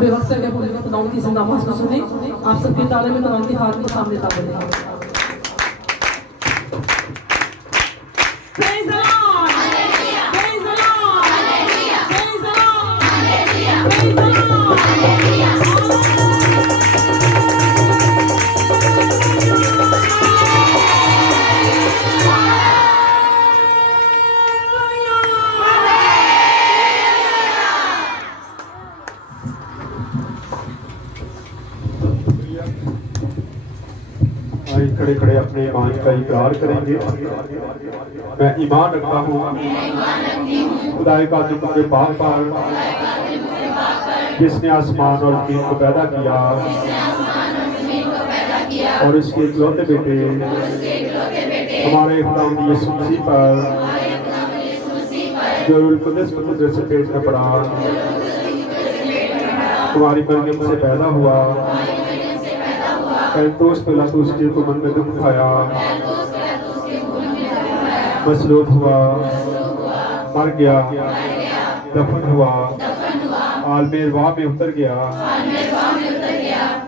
بے وقت سے پورے کو خداوند کی زندہ آواز کو سنیں. آپ سب کے تالے میں خداوند کے ہاتھ کو سامنے تالے دیں. Praise the Lord! Praise the Lord! Praise the Lord! Praise the Lord! کھڑے کھڑے اپنے ایمان کا اقرار کریں گے. میں ایمان رکھتا ہوں خدا کا جو پاک پر جس نے آسمان اور زمین کو پیدا کیا اور اس کے اکلوتے بیٹے ہمارے خداوند یسوع مسیح پر جو روح القدس کی قدرت سے پیٹ میں پڑا تمہاری مریم سے پیدا ہوا پینتوس پلاطوس کے من میں دکھ اٹھایا مصلوب ہوا مر گیا دفن ہوا عالم ارواح میں اتر گیا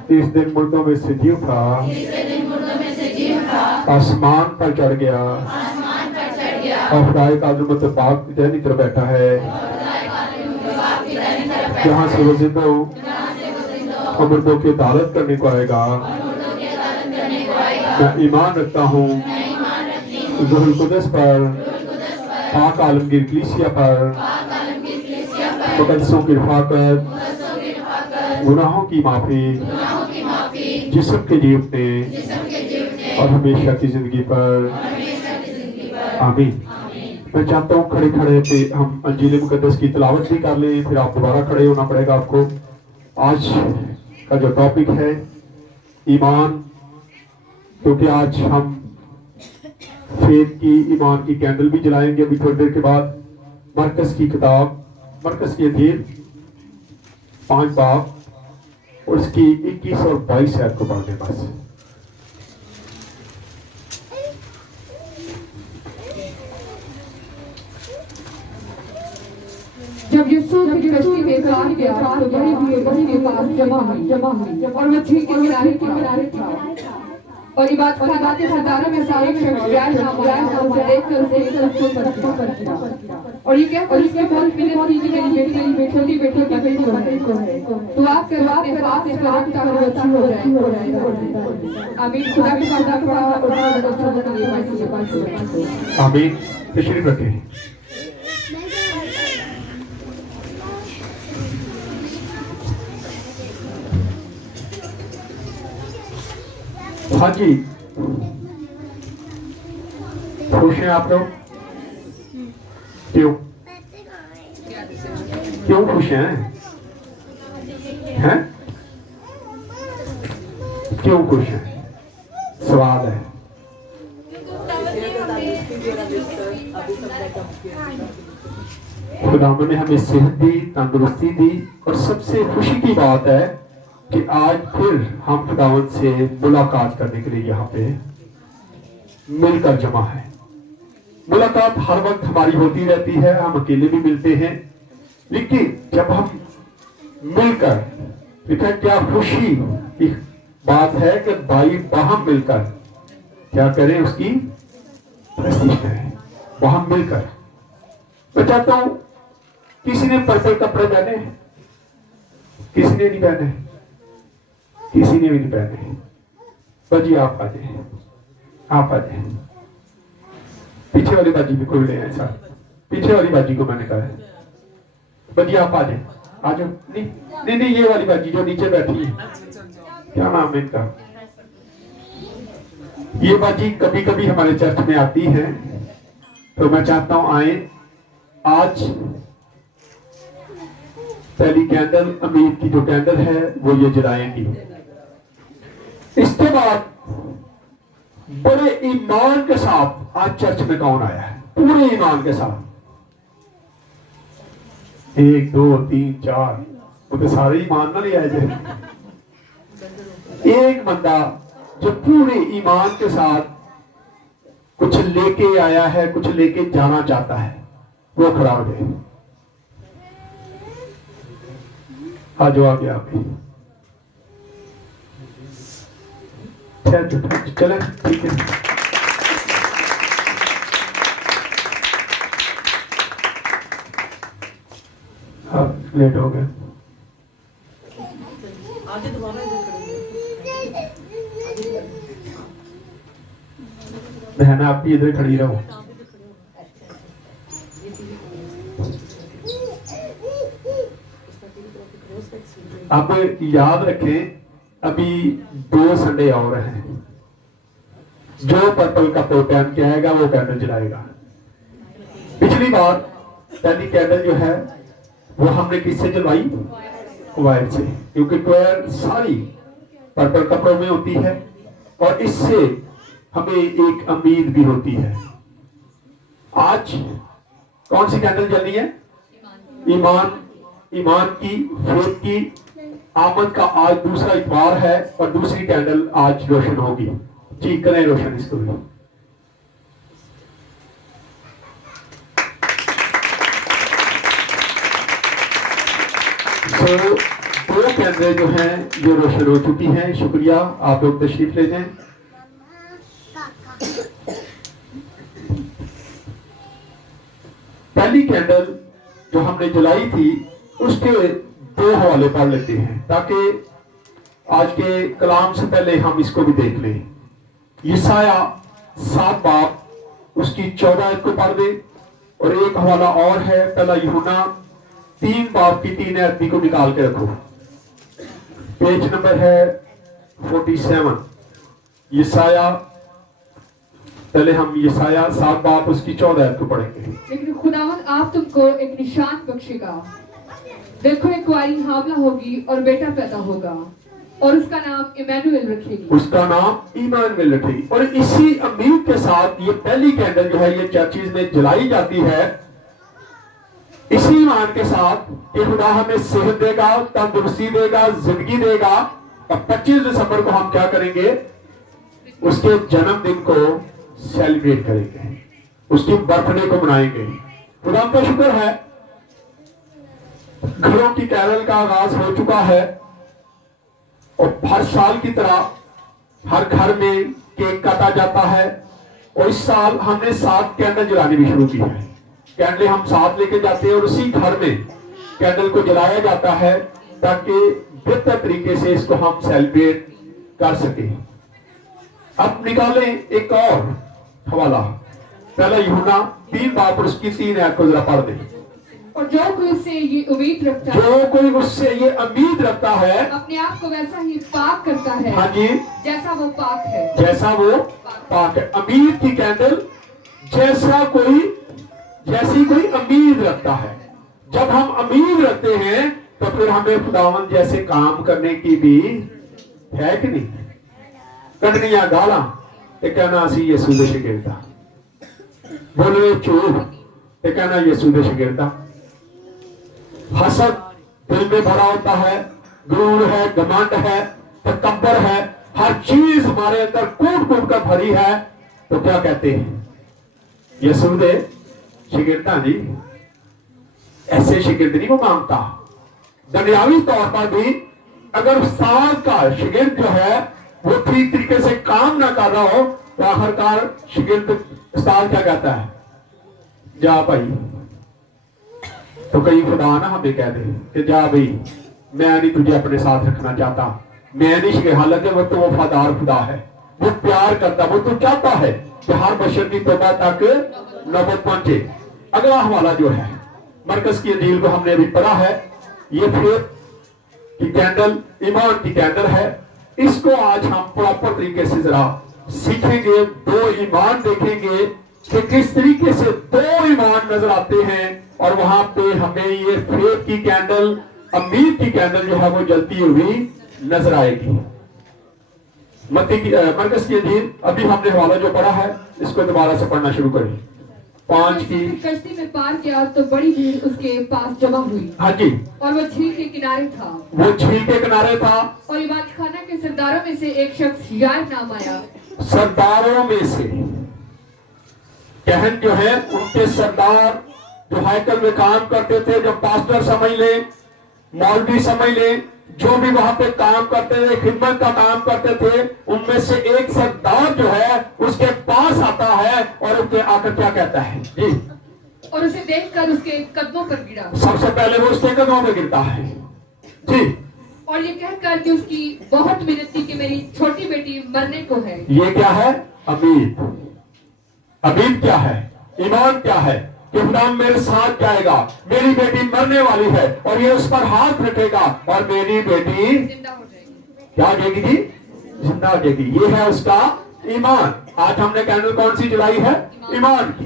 30 دن مردوں میں سے جی اٹھا آسمان پر چڑھ گیا اور خدائے کا عظمت پاک کی دہنی طرف بیٹھا ہے جہاں سے وہ زندوں اور مردوں کی عدالت کرنے کو آئے گا. میں ایمان رکھتا ہوں روح القدس پر پاک عالمگیر کلیسیا پر مقدسوں کی رفاقت گناہوں کی معافی جسم کے جی اٹھنے اور ہمیشہ کی زندگی پر آمین. میں چاہتا ہوں کھڑے کھڑے پہ ہم انجیل مقدس کی تلاوت بھی کر لیں پھر آپ دوبارہ کھڑے ہونا پڑے گا آپ کو. آج کا جو ٹاپک ہے ایمان کیونکہ آج ہم فیتھ کی ایمان کی کینڈل بھی جلائیں گے ابھی تھوڑی دیر کے بعد. مرکز کی کتاب مرکز کی انجیل 5 باب اور اس کی 21 اور 22 آیت کو پڑھ لیں بس. جب یسوع کی کشتی میں سوار گیا تو بڑی بھیڑ وہی کے پاس جمع ہوئی اور وہ جھیل کے کنارے تھا اور عبادت کے سرداروں میں سے ایک شخص سے دیکھ کر اسے ایک پر کیا اور یہ کہہ کر اس کے بہت منت کی کہ میری چھوٹی بیٹی کی بیٹی کو ہے تو آپ کے پاس اس کا رکھتا ہے اچھی ہو جائے گا. آمین. خدا کے ساتھ پڑھا اور بچوں کے لیے آمین. تشریف رکھیں. ہاں جی خوش ہیں آپ لوگ کیوں خوش ہیں کیوں خوش ہیں سوال ہے. خدا نے ہمیں صحت دی تندرستی دی اور سب سے خوشی کی بات ہے کہ آج پھر ہم خداوند سے ملاقات کرنے کے لیے یہاں پہ مل کر جمع ہے. ملاقات ہر وقت ہماری ہوتی رہتی ہے ہم اکیلے بھی ملتے ہیں لیکن جب ہم مل کر دیکھیں کیا خوشی کی بات ہے کہ بھائی باہم مل کر کیا کریں اس کی پرستش کریں باہم مل کر. میں چاہتا ہوں کسی نے پرپل کپڑے پہنے کسی نے نہیں پہنے کسی نے بھی نہیں پہنے. بجی آپ آ جائیں پیچھے والی باجی بھی کوئی لے آئے ساتھ. پیچھے والی باجی کو میں نے کہا ہے بجی آپ آ جائیں آ جاؤ. نہیں یہ والی باجی جو نیچے بیٹھی ہے کیا نام ہے ان کا. یہ باجی کبھی کبھی ہمارے چرچ میں آتی ہے تو میں چاہتا ہوں آئیں. آج پہلی کینڈل امید کی جو کینڈل ہے وہ یہ جلائیں گی. اس کے بعد بڑے ایمان کے ساتھ آج چرچ میں کون آیا ہے پورے ایمان کے ساتھ 1 2 3 4 وہ تو سارے ایمان نہ لے آئے تھے. ایک بندہ جو پورے ایمان کے ساتھ کچھ لے کے آیا ہے کچھ لے کے جانا چاہتا ہے وہ کھڑا ہو جائے. आ जाओ आगे आप भी। चले ठीक है। आप लेट हो गए। आगे दोबारा इधर खड़े हो। बहन आप भी इधर खड़ी रहो। आप याद रखें अभी 2 संडे और हैं। जो पर्पल का कोट पहन के आएगा वो कैंडल जलाएगा। पिछली बार पहली कैंडल जो है वो हमने किससे जलवाई? क्वायर से, क्योंकि क्वायर सारी पर्पल कपड़ों में होती है और इससे हमें एक उम्मीद भी होती है। आज कौन सी कैंडल जलनी है? ईमान की, फेथ की आमद का आज दूसरा इतवार है और दूसरी कैंडल आज रोशन होगी। जी करें रोशन इसको भी। तो 2 कैंडल जो हैं ये रोशन हो चुकी हैं। शुक्रिया, आप लोग तशरीफ ले जाएं। पहली कैंडल जो हमने जलाई थी उसके 2 हवाले पढ़ लेते हैं ताकि आज के कलाम से पहले हम इसको भी देख लें। यशाया 7 बाब उसकी 14 आयत को पढ़ दे और एक हवाला और है पहला यूहन्ना 3 बाब की 3 आयत को निकाल के रखो। पेज नंबर है 47। यशाया, पहले हम यशाया 7 बाब उसकी 14 आयत को पढ़ेंगे। लेकिन खुदावंद आप तुमको एक निशान बख्शेगा। देखो एक कुंवारी हामला होगी और बेटा पैदा होगा और उसका नाम इमैनुएल रखेगी। उसका नाम इमैनुएल रखेगी। और इसी उम्मीद के साथ ये पहली कैंडल जो है ये चर्चिज में जलाई जाती है, इसी ईमान के साथ कि खुदा हमें सेहत देगा, तंदुरुस्ती देगा, जिंदगी देगा। और 25 दिसंबर को हम क्या करेंगे? उसके जन्मदिन को सेलिब्रेट करेंगे, उसकी बर्थडे को मनाएंगे। खुदा का शुक्र है घरों की कैरल का आगाज हो चुका है और हर साल की तरह हर घर में केक काटा जाता है। और इस साल हमने 7 कैंडल जलानी भी शुरू की है। कैंडल हम साथ लेके जाते हैं और उसी घर में कैंडल को जलाया जाता है ताकि बेहतर तरीके से इसको हम सेलिब्रेट कर सके। अब निकालें एक और हवाला, पहला यूहन्ना 3 बाब और उसकी 3 आयत को जरा पढ़ दें। और जो कोई उससे ये उम्मीद रखता है, जो कोई उससे ये उम्मीद रखता है, अपने आप को वैसा ही पाक करता है। हाँ जी, जैसा वो पाक है। जैसा वो पाक है। उम्मीद की कैंडल जैसी कोई उम्मीद रखता है। जब हम उम्मीद रखते हैं तो फिर हमें खुदावंद जैसे काम करने की भी है कि नहीं? कड़निया गाला ते कहना असी यीशु दे शागिर्दा, बोले झूठ ते कहना यीशु दे शागिर्दा। हसद दिल में भरा होता है, गुरूर है, घमंड है, तकब्बर है, हर चीज हमारे अंदर कूट कूट कर भरी है। तो क्या कहते हैं? यीशु दे शागिर्दा जी, ऐसे शागिर्द नहीं वो मांगता। दुनियावी तौर पर भी अगर उस्ताद का शागिर्द जो है वो ठीक तरीके से काम ना कर रहा हो तो आखिरकार शागिर्द उस्ताद क्या कहता है? जा भाई। तो कहीं खुदा ना हमें कह दे कि जा भाई, मैं नहीं तुझे अपने साथ रखना चाहता, मैं नहीं। हालांकि वो तो वफादार खुदा है, वो प्यार करता, वो तो चाहता है कि हर बशर की तौबा तक नौबत पहुंचे। अगला हवाला जो है मरकज की अंजील को हमने अभी पढ़ा है, ये फिर की कैंडल ईमान की कैंडल है। इसको आज हम प्रॉपर तरीके से जरा सीखेंगे। 2 ईमान देखेंगे कि किस तरीके से 2 ईमान नजर आते हैं और वहां पे हमें ये फेथ की कैंडल, उम्मीद की कैंडल जो है वो जलती हुई नजर आएगी। मरकज की अंजील अभी हमने हवाला जो पढ़ा है इसको दोबारा से पढ़ना शुरू करें। 5 की कश्ती में पार किया तो बड़ी भीड़ उसके पास जमा हुई। हाँ जी, और वो झील के किनारे था। वो झील के किनारे था और इबादत खाना के सरदारों में से एक शख्स यार नाम आया। सरदारों में से कहन जो है उनके सरदार जो हैकल में काम करते थे, जब पास्टर समझ ले मौलवी समझ ले, जो भी वहां पे काम करते थे, खिदमत का काम करते थे, उनमें से एक सरदार जो है उसके पास आता है और उसके आकर क्या कहता है जी, और उसे देखकर उसके कदमों पर गिरा, सबसे पहले वो उसके कदमों में गिरता है जी, और ये कहकर कि उसकी बहुत विनती कि मेरी छोटी बेटी मरने को है। ये क्या है? अमीद। अमीद क्या है? ईमान क्या है कि खुदा मेरे साथ जाएगा, मेरी बेटी मरने वाली है और ये उस पर हाथ रखेगा और मेरी बेटी जिंदा हो जाएगी। क्या हो जाएगी जी? जिंदा हो जाएगी। ये है उसका ईमान। आज हमने कैंडल कौन सी जलाई है? ईमान की।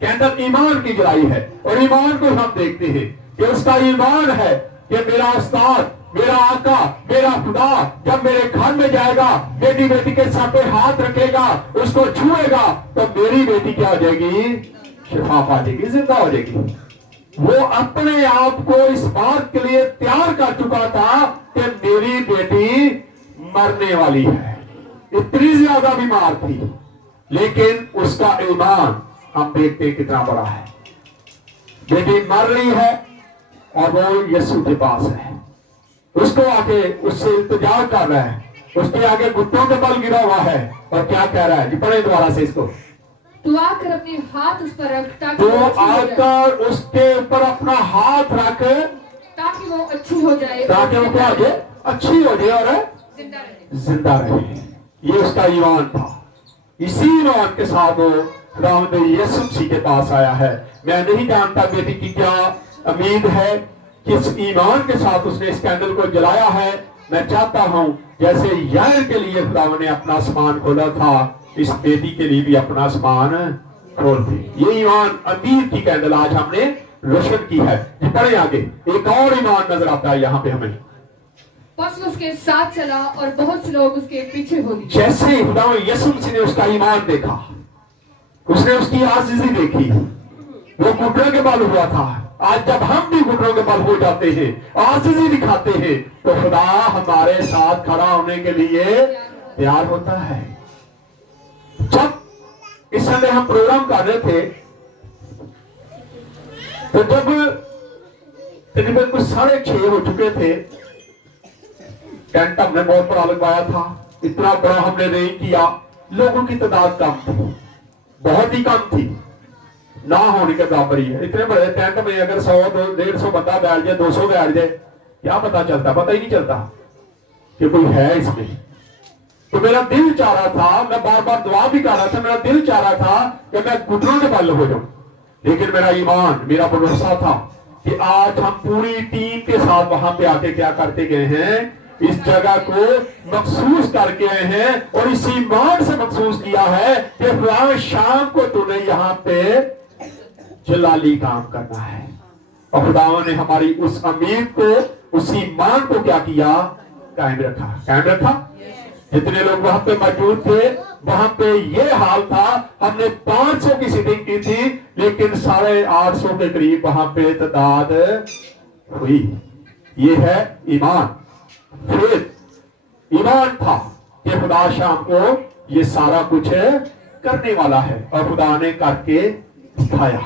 कैंडल ईमान की जलाई है और ईमान को हम देखते हैं कि उसका ईमान है कि मेरा उस्ताद, मेरा आका, मेरा खुदा जब मेरे घर में जाएगा, बेटी बेटी के सर पे हाथ रखेगा, उसको छुएगा, तो मेरी बेटी क्या हो जाएगी? शिफा पा जाएगी, जिंदा हो जाएगी। वो अपने आप को इस बात के लिए तैयार कर चुका था कि मेरी बेटी मरने वाली है, इतनी ज्यादा बीमार थी, लेकिन उसका ईमान हम देखते हैं कितना बड़ा है। बेटी मर रही है और वो यीशु के पास है, उसको आके उससे इंतजार कर रहा है, उसके आगे घुटनों के बल गिरा हुआ है और क्या कह रहा है जी? पढ़े दोबारा से इसको। तू आकर अपने हाथ उस पर रख ताकि तो वो अच्छी हो जाए, आकर उसके ऊपर अपना हाथ रख ताकि वो अच्छी हो जाए, ताकि वो क्या हो जाए? अच्छी हो जाए और जिंदा रहे। जिंदा रहे। ये उसका ईमान था। इसी ईमान के साथ वो खुदावंद यीशु मसीह के पास आया है। मैं नहीं जानता बेटी की क्या उम्मीद है, किस ईमान के साथ उसने इस कैंडल को जलाया है। मैं चाहता हूं जैसे यार के लिए खुदावंद ने अपना आसमान खोला था, इस बेटी के लिए भी अपना आसमान खोल दे। ये ईमान अमीर की कैंडल आज हमने रोशन की है। ये पढ़े आगे, एक और ईमान नजर आता है यहाँ पे हमें। बस उसके साथ चला और बहुत से लोग उसके पीछे हो गए। जैसे खुदावंद यीशु मसीह ने उसका ईमान देखा, उसने उसकी आजीजी देखी, वो घुटनों के बल हुआ था। आज जब हम भी घुटनों के बल हो जाते हैं, आजीजी दिखाते हैं, तो खुदा हमारे साथ खड़ा होने के लिए तैयार होता है। जब इस समय हम प्रोग्राम कर रहे थे, तो जब तकरीबन कुछ 6:30 हो चुके थे, टेंट हमने बहुत बड़ा लगवाया था, इतना बड़ा हमने नहीं किया, लोगों की तादाद कम थी, बहुत ही कम थी, ना होने के बराबर ही है। इतने बड़े टेंट में अगर 100-150 बंदा बैठ जाए, 200 बैठ जाए, क्या पता चलता? पता ही नहीं चलता कि कोई है इसमें। तो मेरा दिल चाह रहा था, मैं बार बार दुआ भी कर रहा था, मेरा दिल चाह रहा था कि मैं घुटनों के बल हो जाऊं, लेकिन मेरा ईमान, मेरा भरोसा था कि आज हम पूरी टीम के साथ वहां पे आके क्या करते गए हैं? इस जगह को मखसूस करके आए हैं और इस ईमान से मखसूस किया है कि खुदा शाम को तूने यहाँ पे जलाली काम करना है। और खुदावन ने हमारी उस उम्मीद को, उस ईमान को क्या किया? कायम रखा। कायम रखा। जितने लोग वहां पे मौजूद थे, वहां पे ये हाल था, हमने 500 की सीटिंग की थी, लेकिन 850 के करीब वहां पे तादाद हुई। ये है ईमान। फिर ईमान था कि खुदा शाम को ये सारा कुछ करने वाला है, और खुदा ने करके दिखाया,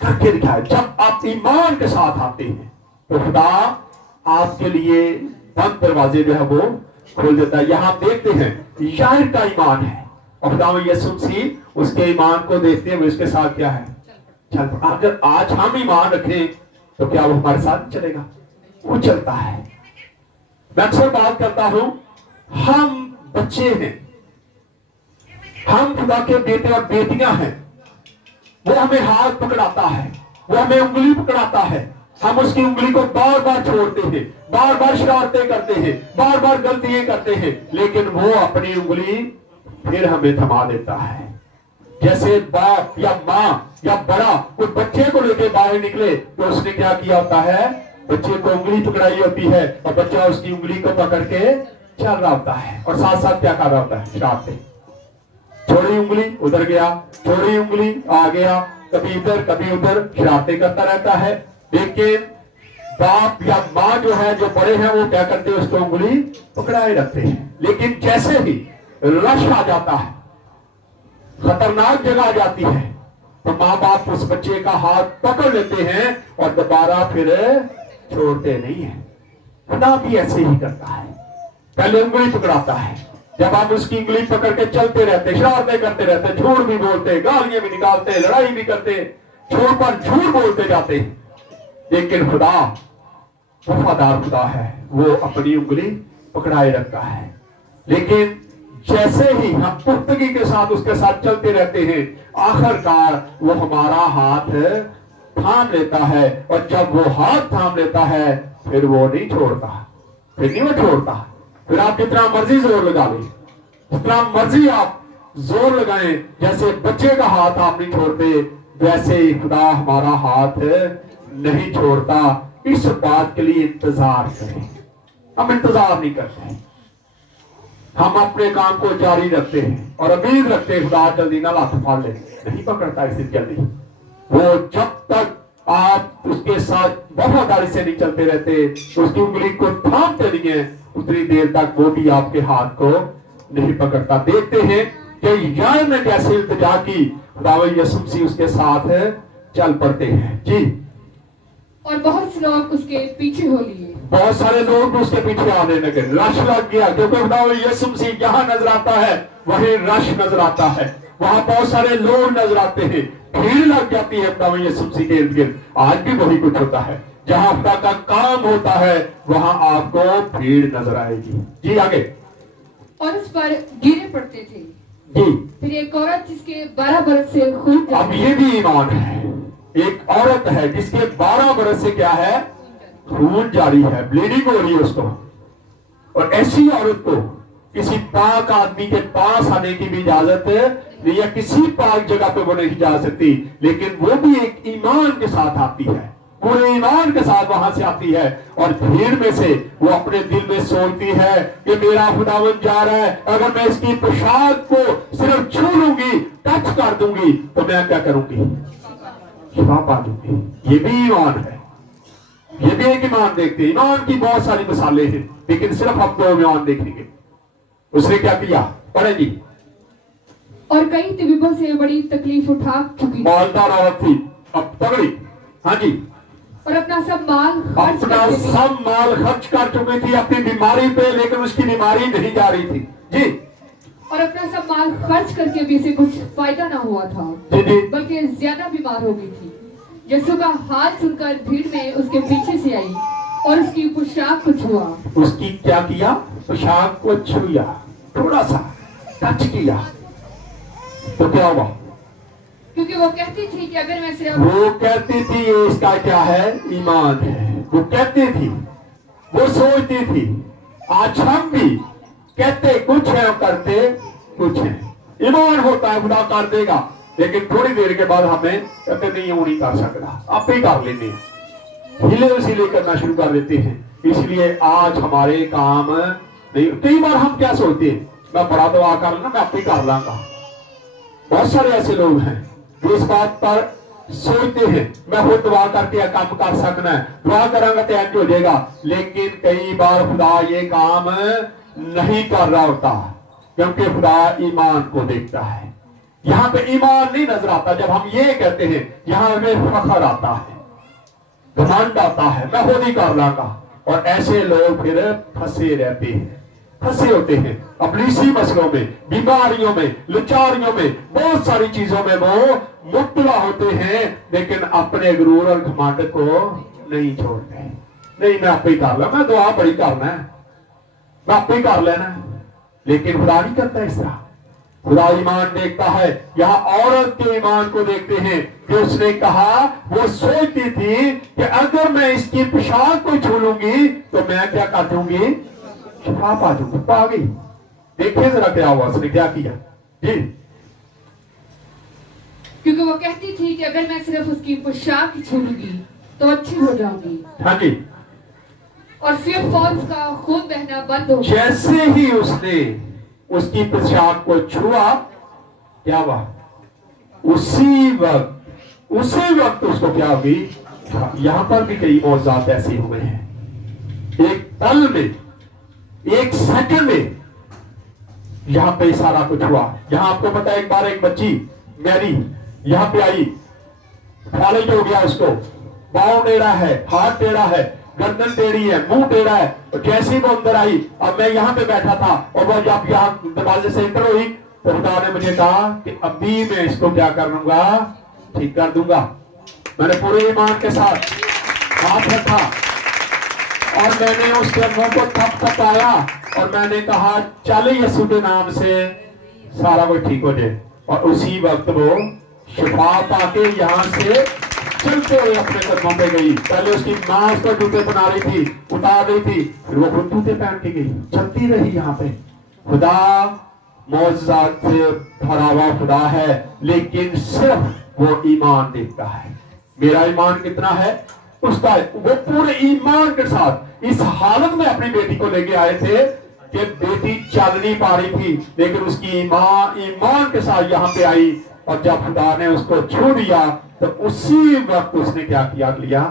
करके दिखाया। जब आप ईमान के साथ आते हैं तो खुदा आपके लिए बंद दरवाजे जो है वो खोल देता है। यहां देखते हैं यार का ईमान है, और खुदा यीशु मसीह उसके ईमान को देखते हुए उसके साथ क्या है? चल। अगर आज हम ईमान रखें तो क्या वो हमारे साथ चलेगा? वो चलता है। मैं अक्सर बात करता हूं, हम बच्चे हैं, हम खुदा के बेटे और बेटियां हैं। वो हमें हाथ पकड़ाता है, वो हमें उंगली पकड़ाता है, हम उसकी उंगली को बार बार छोड़ते हैं, बार बार शरारतें करते हैं, बार बार गलतियां करते हैं, लेकिन वो अपनी उंगली फिर हमें थमा देता है। जैसे बाप या माँ या बड़ा कोई बच्चे को लेके बाहर निकले तो उसने क्या किया होता है? बच्चे को उंगली पकड़ाई होती है और बच्चा उसकी उंगली को पकड़ के चल रहा होता है, और साथ साथ क्या कर रहा होता है? शरारतें। छोड़ी उंगली उधर गया, छोड़ी उंगली आ गया, कभी इधर कभी उधर शरारतें करता रहता है। लेकिन बाप या माँ जो है, जो बड़े हैं, वो क्या करते हैं? उसको उंगली पकड़ाए रखते हैं। लेकिन जैसे ही रश आ जाता है, खतरनाक जगह आ जाती है, तो माँ बाप उस बच्चे का हाथ पकड़ लेते हैं और दोबारा फिर छोड़ते नहीं है। खुदा भी ऐसे ही करता है, पहले उंगली पकड़ाता है, जब आप उसकी उंगली पकड़ के चलते रहते, शरारतें करते रहते, झूठ भी बोलते, गालियां भी निकालते, लड़ाई भी करते, झूठ पर झूठ बोलते जाते, लेकिन खुदा वफादार खुदा है, वो अपनी उंगली पकड़ाए रखता है। लेकिन जैसे ही हम पुख्तगी के साथ उसके साथ चलते रहते हैं, आखिरकार वो हमारा हाथ थाम लेता है, और जब वो हाथ थाम लेता है फिर वो नहीं छोड़ता, फिर आप जितना मर्जी जोर लगा लें, जितना मर्जी आप जोर लगाएं, जैसे बच्चे का हाथ आप नहीं छोड़ते, वैसे ही खुदा हमारा हाथ नहीं छोड़ता। इस बात के लिए इंतजार करें, हम इंतजार नहीं करते, हम अपने काम को जारी रखते हैं और उम्मीद रखते हैं खुदा जल्दी ना लात फाड़ ले, नहीं पकड़ता इसे जल्दी। वो जब तक आप उसके साथ वफादारी से नहीं चलते रहते, उसकी उंगली को थामते नहीं है, उतनी देर तक वो भी आपके हाथ को नहीं पकड़ता। देखते हैं कि यार ने कैसे इल्तिजा की, खुदावंद यीशु मसीह उसके साथ चल पड़ते हैं जी। और बहुत से लोग उसके पीछे हो लिए, बहुत सारे लोग भी उसके पीछे आने लगे, रश लग गया, क्योंकि खुदावंद यीशु मसीह जहां नजर आता है वहीं रश नजर आता है, वहां बहुत सारे लोग नजर आते हैं, भीड़ लग जाती है खुदावंद यीशु मसीह के इर्द गिर्द। आज भी वही कुछ होता है, जहां खुदा का काम होता है वहां आपको भीड़ नजर आएगी जी। आगे, और उस पर गिरे पड़ते थे जी। फिर एक औरत जिसके 12 बरस से खून अब ये भी ईमान है, एक औरत है जिसके 12 बरस से क्या है, खून जारी है, ब्लीडिंग हो रही है उसको, और ऐसी औरत को किसी पाक आदमी के पास आने की भी इजाजत नहीं, या किसी पाक जगह पे वो नहीं जा सकती, लेकिन वो भी एक ईमान के साथ आती है, पूरे ईमान के साथ वहां से आती है, और भीड़ में से वो अपने दिल में सोचती है कि मेरा खुदावंद जा रहा है, अगर मैं इसकी पोशाक को सिर्फ छू लूंगी, टच कर दूंगी, तो मैं क्या करूंगी, शिफा पा लूंगी। ये भी ईमान है, ये भी एक ईमान देखते हैं। ईमान की बहुत सारी मिसालें हैं, लेकिन सिर्फ हम दो ईमान देखेंगे। उसने क्या किया, पढ़े जी। और कई तबीबों से बड़ी तकलीफ उठा चुकी, मालदार औरत थी, अब तगड़ी, हाँ जी, और अपना सब माल खर्च कर चुकी थी अपनी बीमारी पे, लेकिन उसकी बीमारी नहीं जा रही थी जी। और अपना सब माल खर्च करके भी इसे कुछ फायदा ना हुआ था जी जी, बल्कि ज्यादा बीमार हो गई थी। यीशु का हाल सुनकर भीड़ में उसके पीछे से आई और उसकी पोशाक को छुआ। उसकी क्या किया, पोशाक को छुआ, थोड़ा सा टच किया, तो क्या हुआ, क्योंकि वो कहती थी कि अगर मैं सिर्फ, वो कहती थी ये इसका क्या है, ईमान है। वो कहती थी, वो सोचती थी। आज हम भी कहते कुछ है और करते कुछ है। ईमान होता है खुदा कर देगा, लेकिन थोड़ी देर के बाद हमें कहते नहीं वो नहीं कर सकता, आप ही कर लेते हैं, हिले उसीले करना शुरू कर देते हैं। इसलिए आज हमारे काम नहीं। कई बार हम क्या सोचते हैं, मैं बड़ा दुआ कर लेना, मैं आप ही कर लाऊंगा। बहुत सारे ऐसे लोग हैं जो इस बात पर सोचते हैं मैं खुद दुआ करके काम कर सकना है, दुआ करांगा तो इंज हो जाएगा, लेकिन कई बार खुदा ये काम नहीं कर रहा होता, क्योंकि खुदा ईमान को देखता है। यहाँ पे ईमान नहीं नजर आता जब हम ये कहते हैं, यहाँ हमें फखर आता है, घमंड आता है, मैं खुद ही कर लाऊंगा। और ऐसे लोग फिर फंसे रहते हैं, फंसे होते हैं अपनी इसी मसलों में, बीमारियों में, लाचारियों में, बहुत सारी चीजों में वो मुब्तला होते हैं, लेकिन अपने गुरूर और घमंड को नहीं छोड़ते। नहीं मैं आप ही कर ला, मैं दुआ बड़ी करना है, मैं आप ही कर लेना, लेकिन खुदा नहीं करता इस तरह। खुदा ईमान देखता है। यहाँ औरत के ईमान को देखते हैं कि उसने कहा, वो सोचती थी कि अगर मैं इसकी पोशाक को छू लूंगी तो मैं क्या कर दूंगी, शिफा पा दूंगी, पा गई। देखिए जरा क्या हुआ, उसने क्या किया जी। क्योंकि वो कहती थी कि अगर मैं सिर्फ उसकी पोशाक छू लूंगी तो अच्छी हो जाऊंगी। हाँ जी। और फिर फौज का खून बहना बंद हो गया। जैसे ही उसने उसकी पोशाक को छुआ, क्या हुआ, उसी वक्त उसको क्या हुई। यहां पर भी कई मौजूद ऐसे हुए हैं, एक पल में, एक सेकंड में यहां पे सारा कुछ हुआ। यहां आपको पता है, एक बार एक बच्ची मैरी यहां पे आई, फॉलेज हो गया, उसको पाँव टेढ़ा है, हाथ टेढ़ा है, गर्दन टेढ़ी है, मुंह टेढ़ा है। और जैसे ही वो अंदर आई, अब मैं यहाँ पे बैठा था और वो जब यहाँ दरवाजे से एंटर हुई तो खुदा ने मुझे कहा कि अभी मैं इसको क्या कर लूंगा, ठीक कर दूंगा। मैंने पूरे ईमान के साथ हाथ रखा और मैंने उसके मुंह को थपथपाया और मैंने कहा चल यीशु के नाम से सारा कुछ ठीक हो जाए। और उसी वक्त वो शिफा पाके यहाँ से चलते हुए अपने कदमों पे गई। पहले उसकी माँ उसको जूते बना रही थी, उतार रही थी, फिर वो खुद जूते पहन के गई, चलती रही। यहाँ पे खुदा मौजूदात से भरा हुआ खुदा है, लेकिन सिर्फ वो ईमान देखता है। मेरा ईमान कितना है, उसका है। वो पूरे ईमान के साथ इस हालत में अपनी बेटी को लेके आए थे कि बेटी चल नहीं पा रही थी, लेकिन उसकी ईमान के साथ यहाँ पे आई। और जब खुदा ने उसको छू दिया तो उसी वक्त उसने क्या किया, लिया,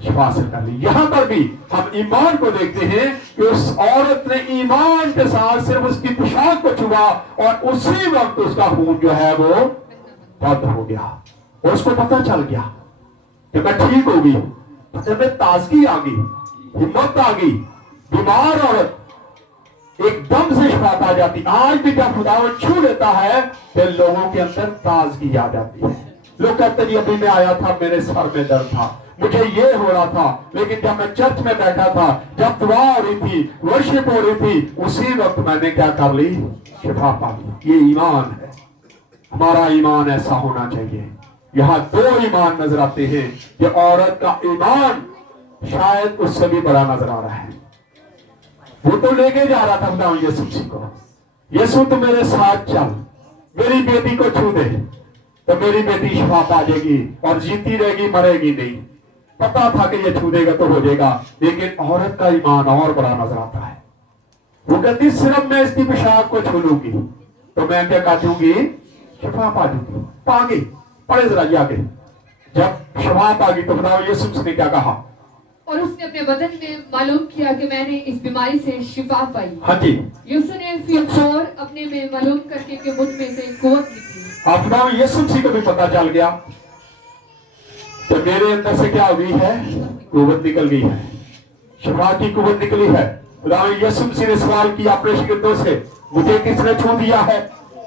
शिफा हासिल कर ली। यहाँ पर भी हम ईमान को देखते हैं कि उस औरत ने ईमान के साथ सिर्फ उसकी पोशाक को छुआ और उसी वक्त उसका खून जो है वो बंद हो गया। और उसको पता चल गया कि मैं ठीक हो गई, जब में ताजगी आ गई, हिम्मत आ गई। बीमार औरत एकदम से शिफा आ जाती। आज भी जब खुदा छू लेता है तो लोगों के अंदर ताजगी आ जाती है। लोग कहते जी अभी मैं आया था, मेरे सर में दर्द था, मुझे ये हो रहा था, लेकिन जब मैं चर्च में बैठा था, जब दुआ हो रही थी, वर्शिप हो रही थी, उसी वक्त मैंने क्या कर ली, शिफा पा ली। ये ईमान है। हमारा ईमान ऐसा होना चाहिए। यहाँ दो ईमान नजर आते हैं कि औरत का ईमान शायद उससे भी बड़ा नजर आ रहा है। वो तो लेके जा रहा था खुदा यीशु मसीह को, यीशु तो मेरे साथ चल, मेरी बेटी को छू दे तो मेरी बेटी शिफा पा जाएगी और जीती रहेगी, मरेगी नहीं। पता था कि ये छू देगा तो हो जाएगा, लेकिन औरत का ईमान और बड़ा नजर आता है। वो कहती सिर्फ मैं इसकी पोशाक को छू लूंगी तो मैं क्या कर दूंगी, शिफा पा दूंगी। पा गई। पढ़े जरा आगे, जब शिफा पा गई तो खुदा यीशु मसीह ने क्या कहा, और उसने अपने बदन में मालूम किया कि मैंने इस बीमारी से शिफा पाई। हाँ जी। यीशु ने फिर और अपने में मालूम करके कि मुझ में से कुव्वत निकली। खुदा यीशु मसीह को भी पता चल गया तो मेरे अंदर से क्या हो गई है, कुव्वत निकल गई है, शिफा की कुव्वत निकली है। खुदा यीशु मसीह ने सवाल किया अपने शिगिर्दों से, मुझे किसने छू दिया है,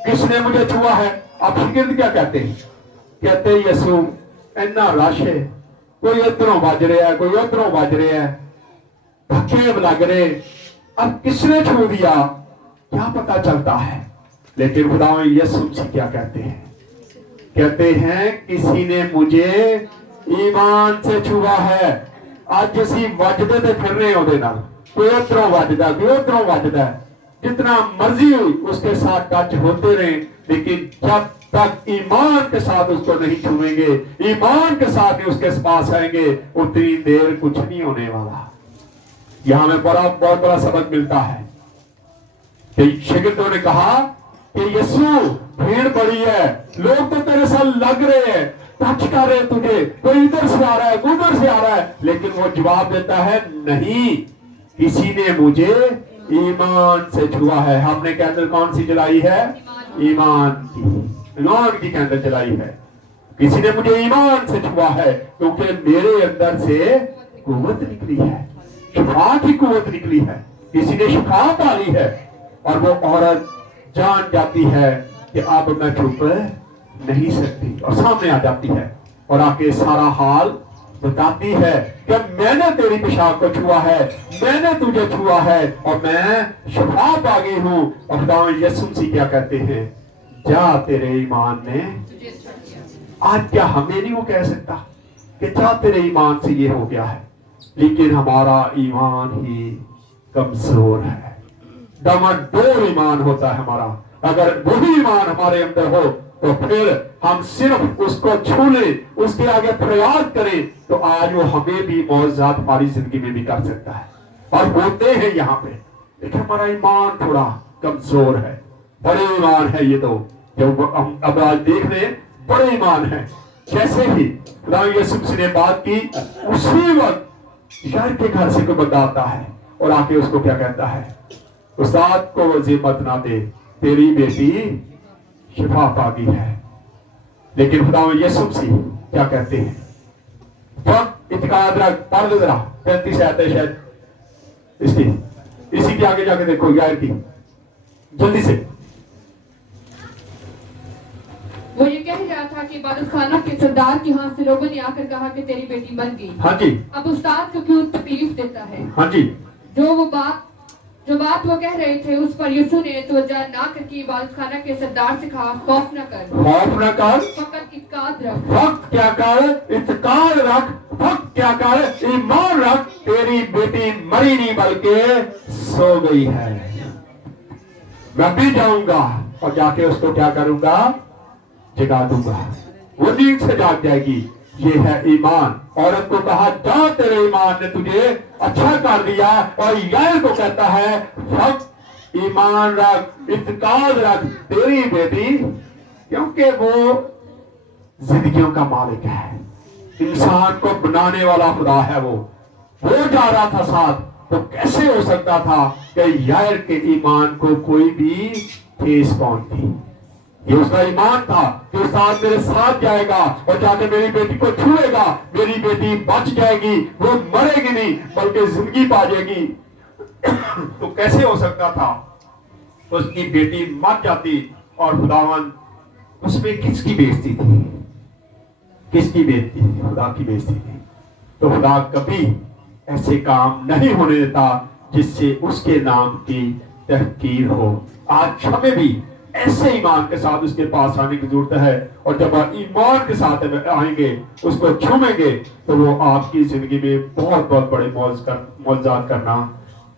किसने मुझे छुआ है। अब शिगिर्द क्या कहते हैं, कहते हैं यीशु इन्ना रश है, कोई इधरों बज रहा है, कोई उधरों बज रहा है, धक्के लग रहे, अब किसने छू दिया क्या पता चलता है। लेकिन खुदा यीशु मसीह क्या कहते हैं, कहते हैं किसी ने मुझे ईमान से छुआ है। आज असी वजदे ते फिर रहे ओदे नाल, कोई उधरों वजदा, कोई उधरों वजदा, जितना मर्जी हुई उसके साथ टच होते रहे, लेकिन जब तक ईमान के साथ उसको नहीं छुएंगे, ईमान के साथ ही उसके पास आएंगे, उतनी देर कुछ नहीं होने वाला। यहां में बहुत बड़ा सबक मिलता है कि शिगिर्दों ने कहा कि यीशु भीड़ बड़ी है, लोग तो तेरे साथ लग रहे हैं, टच कर रहे तुझे, कोई इधर से आ रहा है, कोई उधर से आ रहा है, लेकिन वो जवाब देता है नहीं, किसी ने मुझे ईमान से छुआ है। हमने कैंडल कौन सी जलाई है, ईमान की कैंडल जलाई है। किसी ने मुझे ईमान से छुआ है क्योंकि मेरे अंदर से कुव्वत निकली है, शिफा की कुव्वत निकली है, किसी ने शिफा पाली है। और वो औरत जान जाती है कि अब मैं चुप नहीं सकती, और सामने आ जाती है और आके सारा हाल बताती है कि मैंने तेरी पोशाक को छुआ है, मैंने तुझे छुआ है और मैं शिफा पा गई हूं। और खुदा यीशु मसीह क्या कहते हैं, जा तेरे ईमान ने। आज क्या हमें नहीं वो कह सकता कि जा तेरे ईमान से ये हो गया है, लेकिन हमारा ईमान ही कमजोर है, डमाडोल ईमान होता है हमारा। अगर वही ईमान हमारे अंदर हो तो फिर हम सिर्फ उसको छू ले, उसके आगे प्रयास करें तो आज वो हमें भी मौजूद हमारी जिंदगी में भी कर सकता है। और होते हैं यहाँ पे, लेकिन हमारा ईमान थोड़ा कमजोर है। बड़े ईमान है ये तो, जब हम अब आज देख रहे हैं बड़े ईमान है। जैसे ही खुदा यीशु मसीह ने बात की, उसी वक्त शहर के घर से कोई बंदा आता है और आके उसको क्या कहता है, उस्ताद को वजीफत ना दे, तेरी बेटी शिफा पा गई है। लेकिन खुदा यीशु मसीह क्या कहते हैं, वक्त इत्काद रख, पढ़ जरा 35 आयत है शायद इसकी, इसी के आगे जाके देखो यार की, जल्दी से। वो ये कह रहा था कि इबादत खाना के सरदार के यहाँ से लोगों ने आकर कहा कि तेरी बेटी मर गई। हाँ जी, अब उस्ताद को क्यों तकलीफ देता है? हाँ जी, जो बात वो कह रहे थे उस पर यीशु ने तवज्जो ना करके इबादत खाना के सरदार से कहा, खौफ न कर, खौफ न कर, फकत इत्काद रख। फक्त क्या कर, इत्काद रख, फक्त क्या कर, ईमान रख, तेरी बेटी मरी नहीं बल्कि सो गई है। मैं भी जाऊंगा और जाके उसको क्या करूंगा, जगा दूंगा, वो नींद से जाग जाएगी। ये है ईमान। औरत को कहा, जा तेरे ईमान ने तुझे अच्छा कर दिया। और यार को कहता है, फक्त ईमान रख, इत्काद रख, तेरी बेटी, क्योंकि वो जिंदगियों का मालिक है, इंसान को बनाने वाला खुदा है। वो जा रहा था साथ, तो कैसे हो सकता था कि यार के ईमान को कोई भी ठेस पहुंचती? ये उसका ईमान था कि वो साथ मेरे साथ जाएगा और जाके मेरी बेटी को छुएगा, मेरी बेटी बच जाएगी, वो मरेगी नहीं बल्कि जिंदगी पा जाएगी। तो कैसे हो सकता था उसकी बेटी मर जाती? और खुदावन उसमें किसकी बेइज्जती थी? किसकी बेइज्जती थी? खुदा की बेइज्जती थी। तो खुदा कभी ऐसे काम नहीं होने देता जिससे उसके नाम की तहकीर हो। आज हमें भी ऐसे ईमान के साथ उसके पास आने की जरूरत है, और जब आप ईमान के साथ आएंगे, उसको छूमेंगे, तो वो आपकी जिंदगी में बहुत बहुत बड़े मौजज़ात करना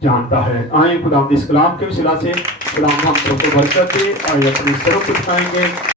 जानता है। आए खुदा इस कलाम के वसीला से खुदा हम सबको बरकत दे और अपनी सरफ उठाएंगे।